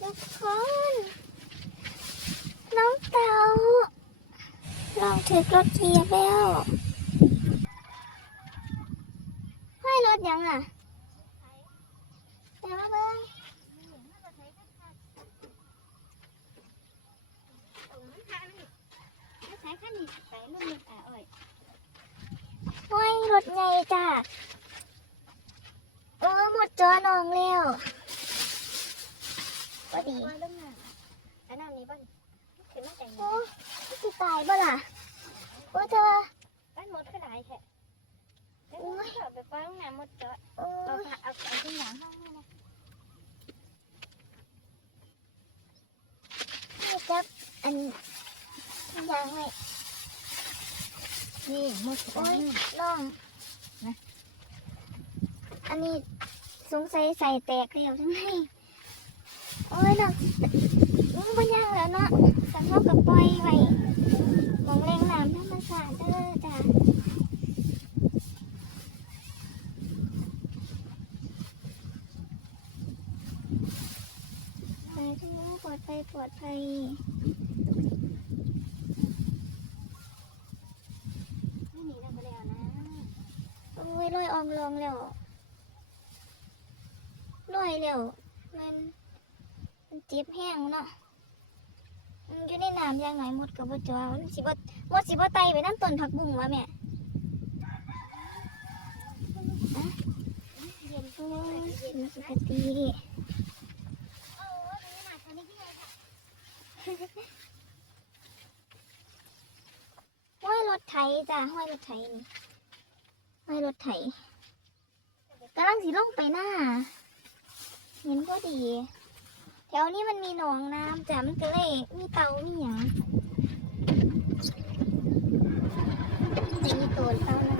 ทุกคน น้องเตาลองถือรถเหยียบแล้วห้อยรถยังอะแต่มาเบิ้งห้อยรถไงจ้ะเออหมดจอน้องแล้ว พอดีว่าเรื่องน้ำแต่น้ำนี้บ้านคือมาแต่งโอ้สิตายบ่ล่ะโอ้เธอบ้านมดคือหลายแท้แล้วมันก็ไปฟ้องน้ำมดจอดโอ้เอายผ้าเอาเอาที่หลังห้องนี่นะให้จับอันยางไว้นี่มดโอ้ยลองนะอันนี้สงสัยใส่แตกแล้วทั้งให้ โอ้ยลองมึงบ่ย่างแล้วเนาะสันเท่ากับปล่อยไว้มองแรงน้ำธรรมชาติเด้อจ้ะไปทุกปลอดภัยปลอดภัยไม่หนีแล้วแล้วนะ โอ้ยลอยอองลองแล้วลอยแล้วมัน มันเจ็บแห้งเนาะมันอยู่ในน้ำยังไงหมดกับบ่จอมันสิบ่หมดสิบ่ไตไปน้ำต้นผักบุ้งวะแม่อะเย็นโอ้ยมันสิกะตีโอ้ยนี่นะตี๋ห้อยรถไถจ้ะห้อยรถไถนี่ห้อยรถไถกำลังสิลงไปหน้าเห็นพอดี แถวนี้มันมีหนองน้ำแต่มันก็เลยมีเตามีหยังมีตัวเตา